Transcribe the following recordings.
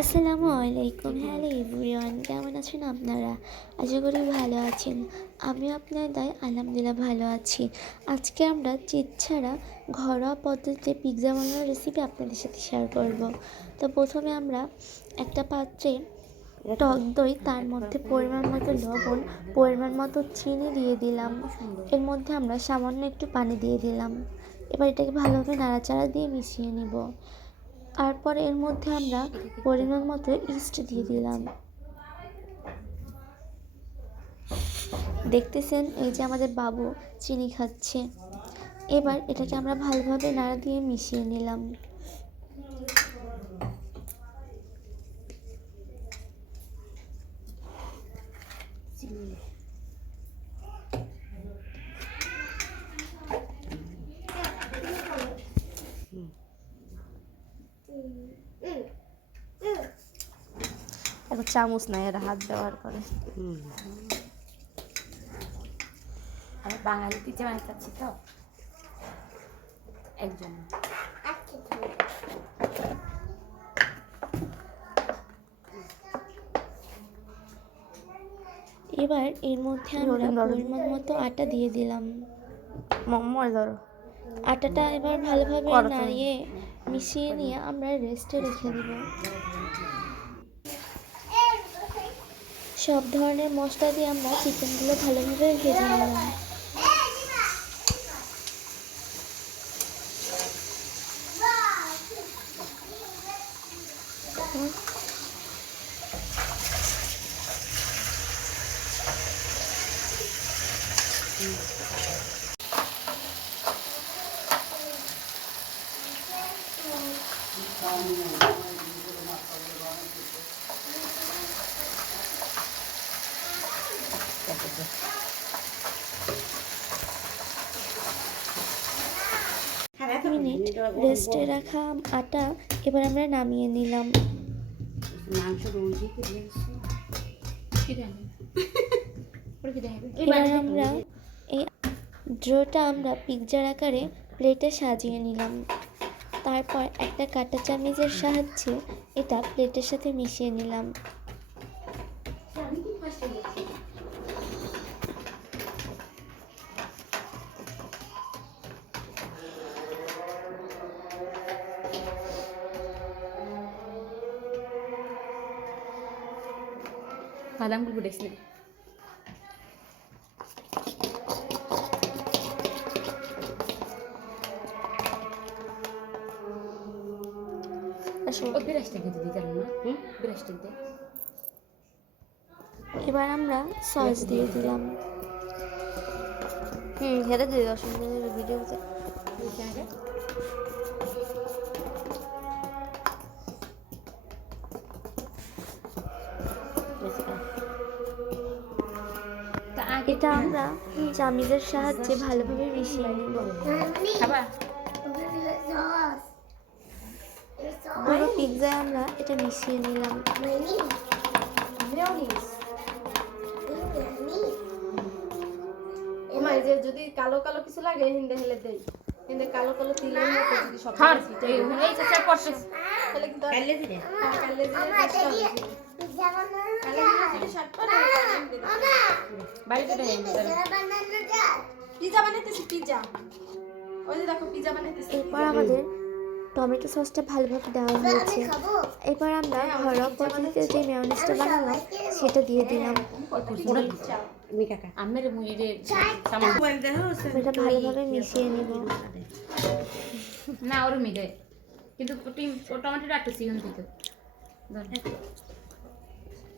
আসসালামু আলাইকুম। Hello everyone, কেমন আছেন আপনারা? আশা করি ভালো আছেন। আমি আপনার দায় আলহামদুলিল্লাহ ভালো আছি। আজকে আমরা চিট ছাড়া ঘরোয়া পদ্ধতিতে পিৎজা বানানোর রেসিপি আপনাদের সাথে শেয়ার করব। তো প্রথমে আমরা একটা পাত্রে টক দই, তার মধ্যে পরিমাণ মতো লবণ, পরিমাণ মতো চিনি দিয়ে দিলাম। এর মধ্যে আমরা সামান্য একটু পানি দিয়ে দিলাম। এবার এটাকে ভালোভাবে নাড়াচাড়া দিয়ে মিশিয়ে নিব। তারপরে এর মধ্যে আমরা পরিমাণ মতো ইস্ট দিয়ে দিলাম। দেখতেছেন, এই যে আমাদের বাবু চিনি খাচ্ছে। এবার এটাকে আমরা ভালোভাবে নাড়া দিয়ে মিশিয়ে নিলাম। চামচ নাই এরা হাত ব্যবহার করে। বাঙালি পিঠে বানাতে তো। একজন। এবার এর মধ্যে আমরা পরিমাণ মতো আটা দিয়ে দিলাম। ময় ধরো। আটাটা এবার ভালোভাবে নাড়িয়ে মিশিয়ে নিয়ে আমরা রেস্টে রেখে দিব। সব ধরনের মশলা দিয়ে আমরা চিকেনগুলো ভালোভাবে ভেজে নিলাম মিনিট রেস্টে রাখা আটা এবার আমরা নামিয়ে নিলাম। এবার আমরা এই ড্রোটা আমরা পিৎজার আকারে প্লেটে সাজিয়ে নিলাম। তারপর একটা কাঁটা চামিচের সাহায্যে এটা প্লেটের সাথে মিশিয়ে নিলাম। বাদামগুলো দেখছি ও বিরাশটা খেতে দিতে না বিরাশটা দিতে এবার আমরা সস দিয়ে দিলাম হুম হেরে দিয়ে দাও সুন্দর ভিডিওতে তা আগে এটা আমরা চামিচের সাহায্যে ভালোভাবে মিশিয়ে নেব। পুরো পিৎজায় আমরা এটা মিশিয়ে নিলাম। যদি কালো কালো কিছু লাগে হিন্দে হেলে দেই। হিন্দে কালো কালো যদি সব এই যে করছে তাহলে কিন্তু কালে দিলে। কালে দিলে কষ্ট হবে কালে দিলে যদি শর্ট করে বাড়িতে পিজা বানাইতেছি পিজা। ওই দেখো পিজা বানাইতেছি এরপর আমাদের টমেটো সসটা ভালোভাবে দেওয়া হয়েছে। এরপর আমরা ঘরোয়া পদ্ধতিতে যে মেয়নিজটা বানালাম সেটা দিয়ে দিলাম। এটা ভালোভাবে মিশিয়ে নিব। না ওর মিলে। কিন্তু টমেটোটা একটু সিজন দিতে।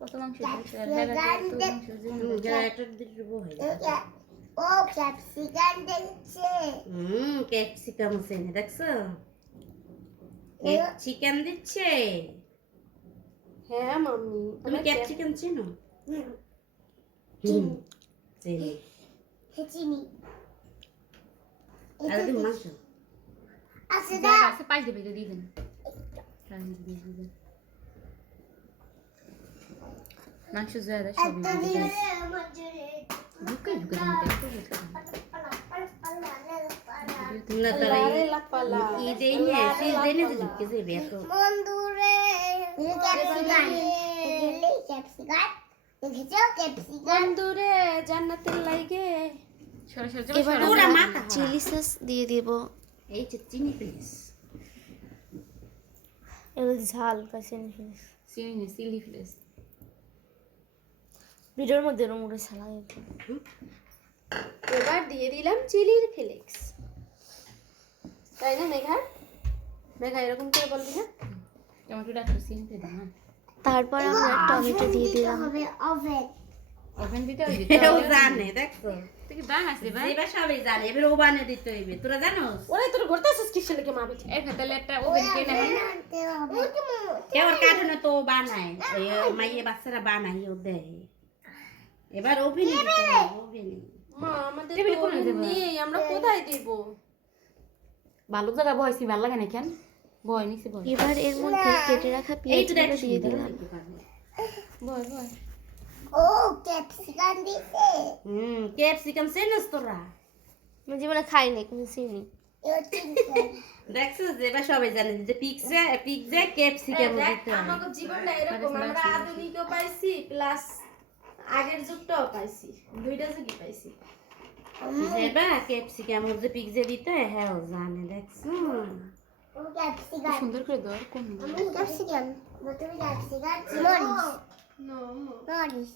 কত মাংস হ্যাঁ ও ক্যাপসিকাম দিচ্ছে। হুম ক্যাপসিকাম আছে না দেখছ চিকেন দিচ্ছে। হ্যাঁ মাম্মি। তুমি ক্যাপসিকাম চেনো? চিনি। চিনি। আর তুমি মাংস? না আছে দিয়ে দেন রান্না দিয়ে দিবেন মাংস জয়া দেয় সব একটা দিয়ে দিলে দেন আমার জন্য ঢুকে ঢুকে দেন দেখো বুঝতে পালা পালা পালা পালা না তারা ই দেই নে সিজ দেই নে ঢুকে যাবে এত বন্ধুরে ক্যাপসিকাম ক্যাপসিকাম দেখেছ ক্যাপসিকাম বন্ধুরে জান্নাতের লাইগে এবার পুরা মাথা চিলি সস দিয়ে দিব এই যে চিনি ঝাল কাছে চিনি চিলি ভিডিওর মধ্যে এরকম করে ছালা এবার দিয়ে দিলাম চিলির ফ্লেক্স। তাই না মেঘা? মেঘা এরকম করে বলবি না? টমেটোটা একটু চিনতে দাও হ্যাঁ। তারপর আমরা টমেটো দিয়ে দিলাম। হবে ওভেন ওভেন দিতে হবে এও জানে দেখছ তুই কি আছে বা এবার সবাই জানে এবার ওবানে দিতে হইবে। তোরা জানোস? ওরাই তোর ঘুরতে মা একটা ওভেন কিনে হবে। কেউ কার্টুনে তো বানায়। মাইয়ে বাচ্চারা বানায় ও দেয়। এবার ওভেনে ওভেনে মা আমাদের তো? নেই আমরা কোথায় দিব? ভালো জায়গা বয়সি ভালো লাগে না কেন? বয় নিছি বয় এবার এর মধ্যে কেটে রাখা পেঁয়াজগুলো দিয়ে দিলাম। বয় বয় ও ক্যাপসিকাম দিছে। হুম ক্যাপসিকাম চেনস তোরা? আমি জীবনে খাই নাই কিন্তু চিনি দেখছ যে এবার সবাই জানে যে পিৎজা পিৎজা ক্যাপসিকাম দিতে আমাদের জীবনটা এরকম আমরা আধুনিকও পাইছি প্লাস আগের যুগটাও পাইছি দুইটা যুগই পাইছি। যেবা ক্যাপসিকাম ওর যে পিৎজা দিতে হ্যাঁ ও জানে দেখছ? ও সুন্দর করে দর কোন ক্যাপসিকাম তুমি ক্যাপসিকাম মরিচ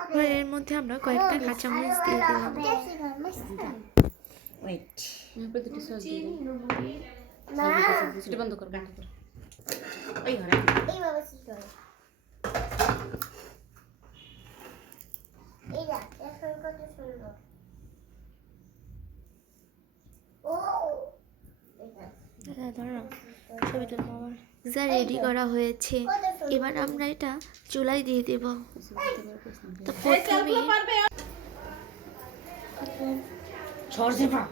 হবে। এর মধ্যে আমরা কয়েকটা কাঁচামরিচ দিয়ে দিলাম। ওয়েট প্রতিটি সস দিয়ে না। সেটা বন্ধ কর বন্ধ কর। ওই ঘরে। এইভাবে কি করে এই দেখ এখন কত সুন্দর। ও এটা দাদা ধরো ছবি তুলবো আবার পিৎজা রেডি করা হয়েছে। এবার আমরা এটা চুলায় দিয়ে দেব। তো প্রথমে সর যেবা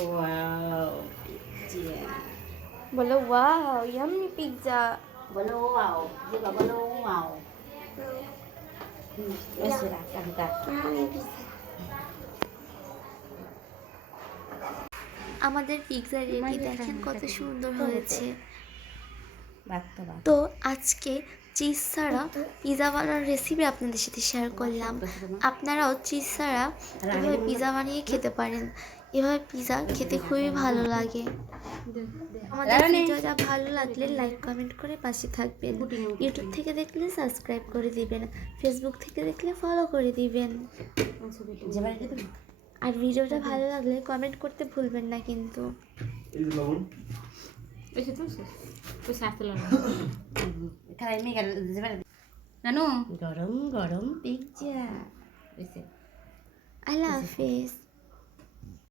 ওয়াও পিৎজা বলো ওয়াও ইয়াম্মি পিৎজা বলো ওয়াও যেবা বলো ওয়াও হুম এসে রাখ আমি কাট আমাদের পিৎজা রেডি দেখেন কত সুন্দর হয়েছে। তো আজকে চিজ ছাড়া পিৎজা বানানোর রেসিপি আপনাদের সাথে শেয়ার করলাম। আপনারাও চিজ ছাড়া এভাবে পিৎজা বানিয়ে খেতে পারেন। এভাবে পিৎজা খেতে খুবই ভালো লাগে। আমাদের ভিডিওটা ভালো লাগলে লাইক কমেন্ট করে পাশে থাকবেন। ইউটিউব থেকে দেখলে সাবস্ক্রাইব করে দিবেন। ফেসবুক থেকে দেখলে ফলো করে দিবেন। আর ভিডিওটা ভালো লাগলে কমেন্ট করতে ভুলবেন না কিন্তু। এসে তো ওই সাথে লাগা খাই মেঘা যেবা নানু গরম গরম পিৎজা এসে আল্লাহ হাফেজ